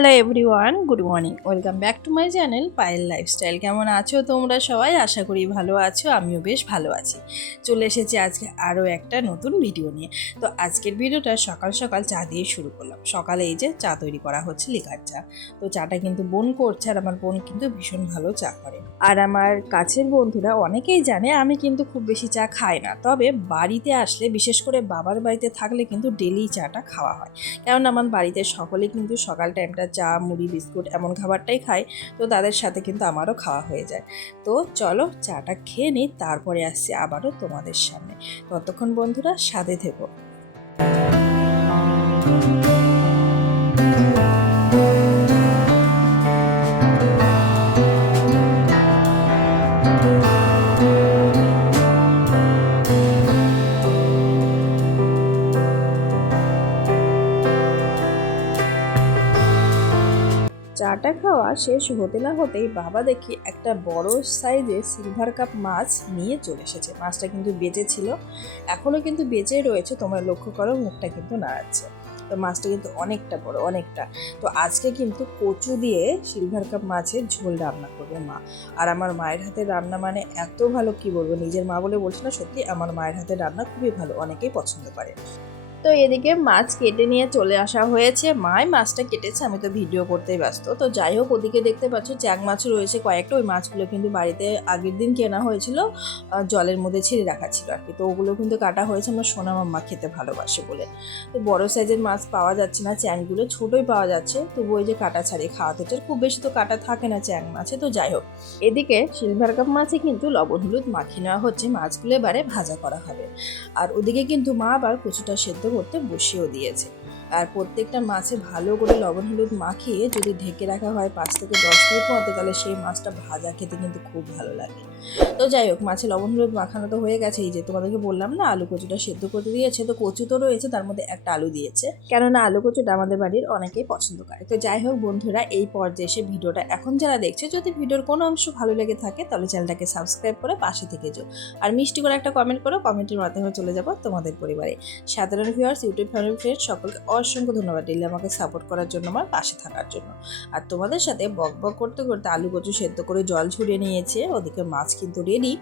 Hello everyone good morning welcome back to my channel Payel lifestyle কেমন আছো তোমরা সবাই? আশা করি ভালো আছো, আমিও বেশ ভালো আছি। চলে এসেছি আজকে আরও একটা নতুন ভিডিও নিয়ে। তো আজকের ভিডিওটা সকাল সকাল চা দিয়ে শুরু করলাম। সকালে এই যে চা তৈরি করা হচ্ছে, লিকার চা। তো চাটা কিন্তু বোন করছে আর আমার বোন কিন্তু ভীষণ ভালো চা করে। আর আমার কাছের বন্ধুরা অনেকেই জানে আমি কিন্তু খুব বেশি চা খাই না। তবে বাড়িতে আসলে, বিশেষ করে বাবার বাড়িতে থাকলে কিন্তু ডেলি চাটা খাওয়া হয়। কারণ আমার বাড়িতে সকলে কিন্তু সকাল টাইমটা চা, মুড়ি, বিস্কুট এমন খাবারটাই খায় তো তাদের সাথে কিন্তু আমারও খাওয়া হয়ে যায়। তো চলো চাটা খেয়ে নিই, তারপরে আসছি আবারও তোমাদের সামনে। ততক্ষণ বন্ধুরা সাথে থেকো। চাটা খাওয়া শেষ হতে না হতেই বাবা দেখি একটা বড় সাইজের সিলভার কাপ মাছ নিয়ে চলে এসেছে। মাছটা কিন্তু বেঁচে ছিল। এখনও কিন্তু বেঁচেই রয়েছে। তোমরা লক্ষ্য করো, মুখটা কিন্তু নাড়াচ্ছে। তো মাছটা কিন্তু অনেকটা বড়, অনেকটা। তো আজকে কিন্তু কচু দিয়ে সিলভার কাপ মাছের ঝোল রান্না করবে মা। আর আমার মায়ের হাতের রান্না মানে এত ভালো, কি বলব? নিজের মা বলে বলছি না, সত্যি আমার মায়ের হাতের রান্না খুবই ভালো, অনেকেই পছন্দ করে। তো এদিকে মাছ কেটে নিয়ে চলে আসা হয়েছে। মাই মাছটা কেটেছে, আমি তো ভিডিও করতেই ব্যস্ত। তো যাই হোক, ওদিকে দেখতে পাচ্ছ চ্যাং মাছ রয়েছে কয়েকটা। ওই মাছগুলো কিন্তু বাড়িতে আগের দিন কেনা হয়েছিল জলের মধ্যে ছেড়ে রাখা ছিল আর কি। তো ওগুলো কিন্তু কাটা হয়েছে, আমার সোনা মাম্মা খেতে ভালোবাসে বলে। তো বড় সাইজের মাছ পাওয়া যাচ্ছে না চ্যাংগুলো, ছোটোই পাওয়া যাচ্ছে। তবু ওই যে কাটা ছাড়িয়ে খাওয়াতে হচ্ছে, খুব বেশি তো কাটা থাকে না চ্যাং মাছে, তো যাই হোক। এদিকে সিলভার কাপ মাছে কিন্তু লবণ, হলুদ মাখিয়ে নেওয়া হচ্ছে, মাছগুলো এবারে ভাজা করা হবে। আর ওদিকে কিন্তু মা আবার কিছুটা সেদ্ধ করতে বসিয়েও দিয়েছে। আর প্রত্যেকটা মাছে ভালো করে লবণ হলুদ মাখিয়ে যদি ঢেকে রাখা হয় পাঁচ থেকে দশ মিনিট মতো, তাহলে সেই মাছটা ভাজা খেতে কিন্তু খুব ভালো লাগে। তো যাই হোক মাছে লবণ হলুদ মাখানো তো হয়ে গেছে। এই যে তোমাদেরকে বললাম না, আলু কচুটা সেদ্ধ করতে দিয়েছে, তো কচু তো রয়েছে, তার মধ্যে একটা আলু দিয়েছে। কেননা আলু কচুটা আমাদের বাড়ির অনেকেই পছন্দ করে। তো যাই হোক বন্ধুরা, এই পর্যায়ে এসে ভিডিওটা এখন যারা দেখছে, যদি ভিডিওর কোনো অংশ ভালো লেগে থাকে, তাহলে চ্যানেলটাকে সাবস্ক্রাইব করে পাশে থেকে যাও। আর মিষ্টি করে একটা কমেন্ট করো কমেন্টের মাধ্যমে চলে যাব তোমাদের পরিবারে। সাধারণ ভিউয়ার্স ইউটিউব ফ্যামিলি ফ্রেন্ড সকলকে অসংখ্য ধন্যবাদ ডেলি আমাকে সাপোর্ট করার জন্য, আমার পাশে থাকার জন্য। আর তোমাদের সাথে বক বক করতে করতে আলু কচু সেদ্ধ করে জল ছড়িয়ে নিয়েছে, ওদিকে মাছ কিন্তু রেডি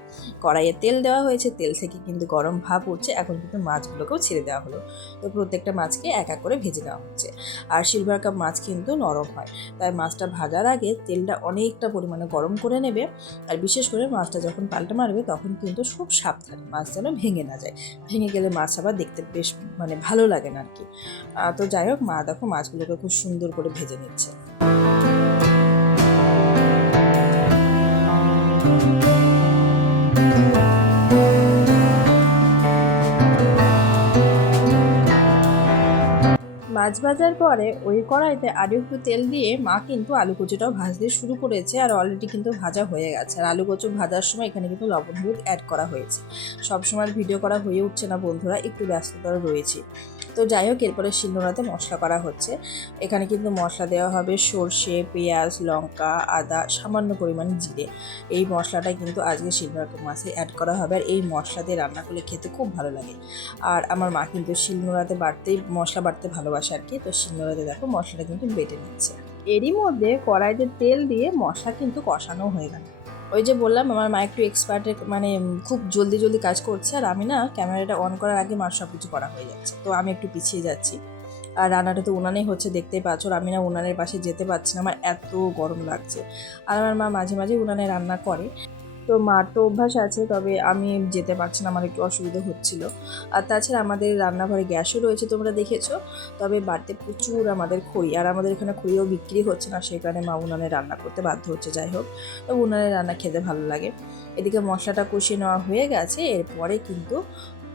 কড়াইয়ে তেল দেওয়া হয়েছে, তেল থেকে কিন্তু গরম ভাব উঠছে। এখন কিন্তু মাছগুলোকেও ছেড়ে দেওয়া হলো। তো প্রত্যেকটা মাছকে এক এক করে ভেজে দেওয়া হচ্ছে। আর সিলভার কাপ মাছ কিন্তু নরম হয়। তাই মাছটা ভাজার আগে তেলটা অনেকটা পরিমাণে গরম করে নেবে। আর বিশেষ করে মাছটা যখন পাল্টা মারবে, তখন কিন্তু খুব সাবধানে মাছ যেন ভেঙে না যায়। ভেঙে গেলে মাছ আবার দেখতে বেশ মানে ভালো লাগে না আর কি তো যাই হোক, মা দেখো মাছগুলোকে খুব সুন্দর করে ভেজে নিচ্ছে। মাছ ভাজার পরে ওই কড়াইতে আরও একটু তেল দিয়ে মা কিন্তু আলু কচুটাও ভাজতে শুরু করেছে আর অলরেডি কিন্তু ভাজা হয়ে গেছে। আর আলু কচু ভাজার সময় এখানে কিন্তু লবণ হলুদ অ্যাড করা হয়েছে। সবসময় ভিডিও করা হয়ে উঠছে না বন্ধুরা, একটু ব্যস্ততা রয়েছে। তো যাই হোক, এরপরে শিলনোড়াতে মশলা করা হচ্ছে। এখানে কিন্তু মশলা দেওয়া হবে সর্ষে, পেঁয়াজ, লঙ্কা, আদা, সামান্য পরিমাণ জিরে। এই মশলাটা কিন্তু আজকে সিলভার মাছে অ্যাড করা হবে আর এই মশলা দিয়ে রান্না করলে খেতে খুব ভালো লাগে। আর আমার মা কিন্তু শিলনোড়াতে বাড়তেই, মশলা বাড়তে ভালোবাসে আর কি, তো শিলনোড়াতে দেখো মশলাটা কিন্তু বেটে নিচ্ছে। এরই মধ্যে কড়াইতে তেল দিয়ে মশলা কিন্তু কষানো হয়ে গেল। ওই যে বললাম, আমার মা একটু এক্সপার্টের মানে খুব জলদি জলদি কাজ করছে আর আমি না ক্যামেরাটা অন করার আগে মার সব কিছু করা হয়ে যাচ্ছে। তো আমি একটু পিছিয়ে যাচ্ছি। আর রান্নাটা তো উনানেই হচ্ছে, দেখতেই পাচ্ছ আর আমি না উনানের পাশে যেতে পারছি না, আমার এত গরম লাগছে। আর আমার মা মাঝে মাঝে উনানে রান্না করে। তো মার তো অভ্যাস আছে, তবে আমি যেতে পারছি না, আমার একটু অসুবিধা হচ্ছিল। আর তাছাড়া আমাদের রান্নাঘরে গ্যাসও রয়েছে তোমরা দেখেছ, তবে বাড়িতে প্রচুর আমাদের খড়ি, আর আমাদের এখানে খড়িও বিক্রি হচ্ছে না, সেই কারণে মা উনানে রান্না করতে বাধ্য হচ্ছে, যাই হোক। তো উনানে রান্না খেতে ভালো লাগে। এদিকে মশলাটা কষিয়ে নেওয়া হয়ে গেছে, এরপরে কিন্তু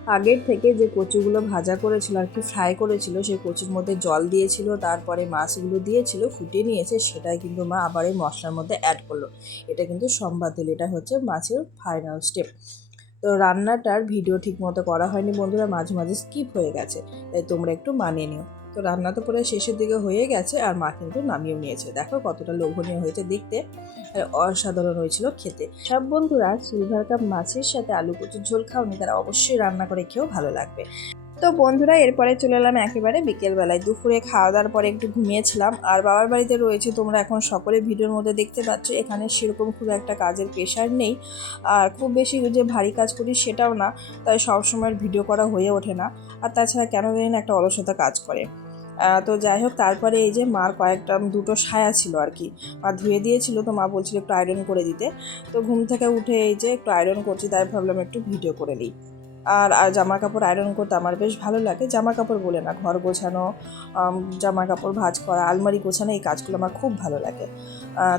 আগের থেকে যে কচুগুলো ভাজা করেছিল আর কি ফ্রাই করেছিল, সেই কচুর মধ্যে জল দিয়েছিল, তারপরে মাছগুলো দিয়েছিল, ফুটিয়ে নিয়েছে, সেটাই কিন্তু মা আবার এই মশলার মধ্যে অ্যাড করল। এটা কিন্তু সম্বাদ দিল এটা হচ্ছে মাছের ফাইনাল স্টেপ তো রান্নাটার ভিডিও ঠিক মতো করা হয়নি বন্ধুরা, মাঝে মাঝে স্কিপ হয়ে গেছে, তাই তোমরা একটু মানিয়ে নিও। তো রান্না তো প্রায় শেষের দিকে হয়ে গেছে আর মা কিন্তু নামিয়েও নিয়েছে। দেখো কতটা লোভনীয় হয়েছে দেখতে, আর অসাধারণ হয়েছিল খেতে। সব বন্ধুরা সিলভার কাপ মাছের সাথে আলু কচুর ঝোল খাওনি, তারা অবশ্যই রান্না করে খেয়েও ভালো লাগবে। তো বন্ধুরা, এরপরে চলে এলাম একেবারে বিকেলবেলায়। দুপুরে খাওয়া দাওয়ার পরে একটু ঘুমিয়েছিলাম। আর বাবার বাড়িতে রয়েছে তোমরা এখন সকলে ভিডিওর মধ্যে দেখতে পাচ্ছ, এখানে সেরকম খুব একটা কাজের প্রেশার নেই। আর খুব বেশি যে ভারী কাজ করি সেটাও না, তাই সবসময় ভিডিও করা হয়ে ওঠে না। আর তাছাড়া কেন জানি না একটা অলসতা কাজ করে। তো যাই হোক, তারপরে এই যে মার কয়েকটা দুটো সায়া ছিল আর কি। মা ধুয়ে দিয়েছিল তো মা বলছিল একটু আয়রন করে দিতে। তো ঘুম থেকে উঠে এই যে একটু আয়রন করছি, তাই ভাবলাম একটু ভিডিও করে নিই। আর জামা কাপড় আয়রন করতে আমার বেশ ভালো লাগে। জামা কাপড় বলে না, ঘর গোছানো জামা কাপড় ভাঁজ করা, আলমারি গোছানো, এই কাজগুলো আমার খুব ভালো লাগে।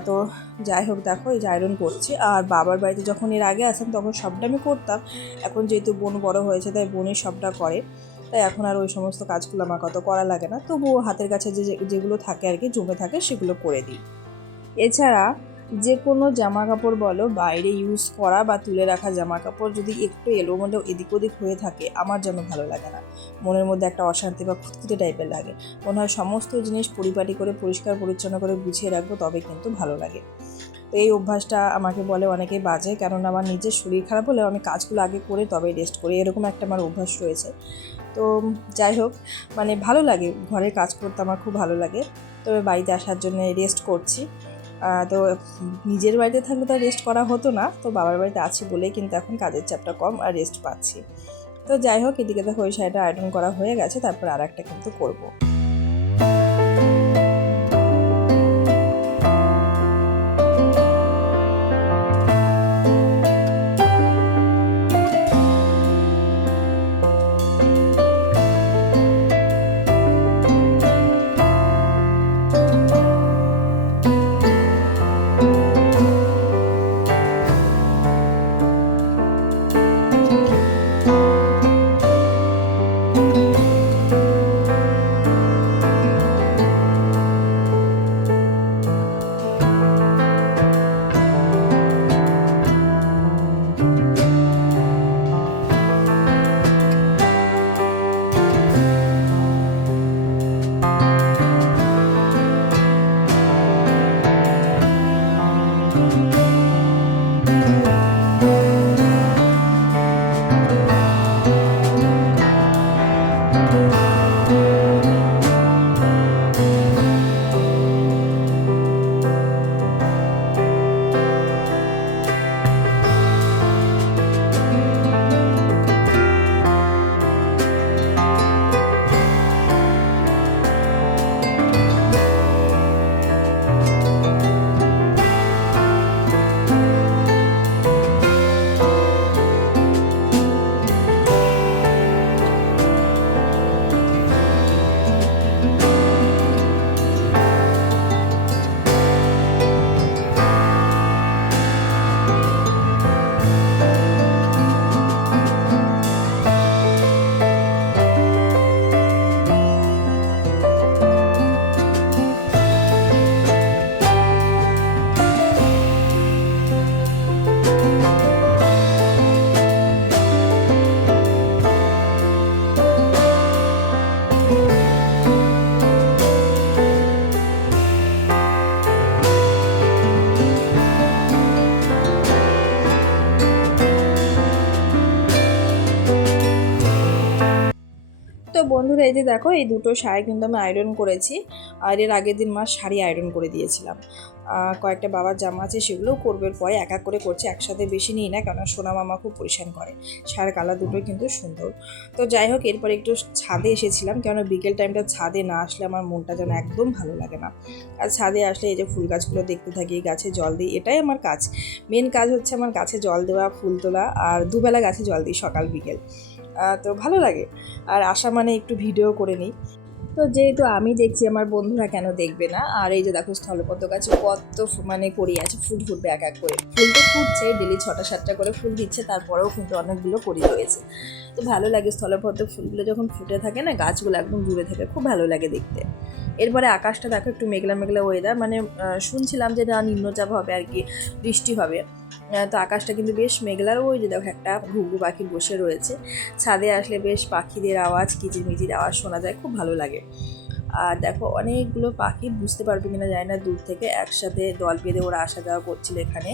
তো যাই হোক দেখো, এই যে আয়রন করছি। আর বাবার বাড়িতে যখন এর আগে আসতাম তখন সবটা আমি করতাম। এখন যেহেতু বোন বড় হয়েছে, তাই বোনই সবটা করে। তাই এখন আর ওই সমস্ত কাজগুলো আমার কত করা লাগে না। তবুও হাতের কাছে যে- যেগুলো থাকে আর কি, জমে থাকে, সেগুলো করে দিই। এছাড়া যে কোনো জামা কাপড় বলো, বাইরে ইউজ করা বা তুলে রাখা জামা কাপড় যদি একটু এলো এলোমেলো এদিক ওদিক হয়ে থাকে, আমার যেন ভালো লাগে না। মনের মধ্যে একটা অশান্তি বা খুঁতখুঁতে টাইপের লাগে। মনে হয় সমস্ত জিনিস পরিপাটি করে, পরিষ্কার, পরিচ্ছন্ন করে গুছিয়ে রাখব, তবে কিন্তু ভালো লাগে। তো এই অভ্যাসটা আমাকে বলে অনেকে বাজে, কেননা আমার নিজের শরীর খারাপ হলে আমি কাজগুলো আগে করে তবে রেস্ট করি। এরকম একটা আমার অভ্যাস রয়েছে। তো যাই হোক মানে ভালো লাগে ঘরের কাজ করতে আমার খুব ভালো লাগে। তবে বাড়িতে আসার জন্য রেস্ট করছি। তো নিজের বাড়িতে থাকলে তো রেস্ট করা হতো না, তো বাবার বাড়িতে আছি বলেই কিন্তু এখন কাজের চাপটা কম আর রেস্ট পাচ্ছি। তো যাই হোক, এদিকে তো ওই শাড়িটা আয়রন করা হয়ে গেছে, তারপর আর একটা কিন্তু করব। বন্ধুরা, এই যে দেখো, এই দুটো শাড়ি কিন্তু আমি আয়রন করেছি। আর এর আগের দিন মা শাড়ি আয়রন করে দিয়েছিলাম। কয়েকটা বাবার জামা আছে, সেগুলোও করবে পরে এক এক করে করছে, একসাথে বেশি নিই না কারণ সোনা মামা খুব পরিষ্কার করে। শাড়ির কালার দুটোই কিন্তু সুন্দর। তো যাই হোক, এরপর একটু ছাদে এসেছিলাম কেন বিকেল টাইমটা ছাদে না আসলে আমার মনটা যেন একদম ভালো লাগে না। আর ছাদে আসলে এই যে ফুল গাছগুলো দেখতে থাকি, গাছে জল দিই, এটাই আমার কাজ। মেন কাজ হচ্ছে আমার গাছে জল দেওয়া, ফুল তোলা, আর দুবেলা গাছে জল দিই সকাল, বিকেল। তো ভালো লাগে। আর আসা মানে একটু ভিডিও করে নিই। তো যেহেতু আমি দেখছি আমার বন্ধুরা কেন দেখবে না, আর এই যে দেখো স্থলপদ্ম গাছে কত মানে করি আছে, ফুল ফুটবে এক এক করে। ফুল তো ফুটছে ডেলি ছটা সাতটা করে ফুল দিচ্ছে, তারপরেও কিন্তু অনেকগুলো করি রয়েছে। তো ভালো লাগে স্থলপদ্ম ফুলগুলো যখন ফুটে থাকে না, গাছগুলো একদম জুড়ে থাকে, খুব ভালো লাগে দেখতে। এরপরে আকাশটা দেখো একটু মেঘলা মেঘলা ওয়েদার মানে শুনছিলাম যে না নিম্নচাপ হবে আর কি, বৃষ্টি হবে। তো আকাশটা কিন্তু বেশ মেঘলার ওই যে দেখো, একটা ঘুঘু পাখি বসে রয়েছে। ছাদে আসলে বেশ পাখিদের আওয়াজ, কিচিরমিচির আওয়াজ শোনা যায়, খুব ভালো লাগে। আর দেখো, অনেকগুলো পাখি বুঝতে পারবে কিনা যায় না, দূর থেকে একসাথে দল বেঁধে ওরা আসা যাওয়া করছিল এখানে।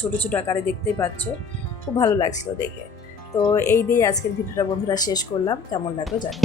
ছোট ছোট আকারে দেখতেই পাচ্ছ, খুব ভালো লাগছিল দেখে। তো এই দিয়ে আজকের ভিডিওটা বন্ধুরা শেষ করলাম। কেমন লাগল জানি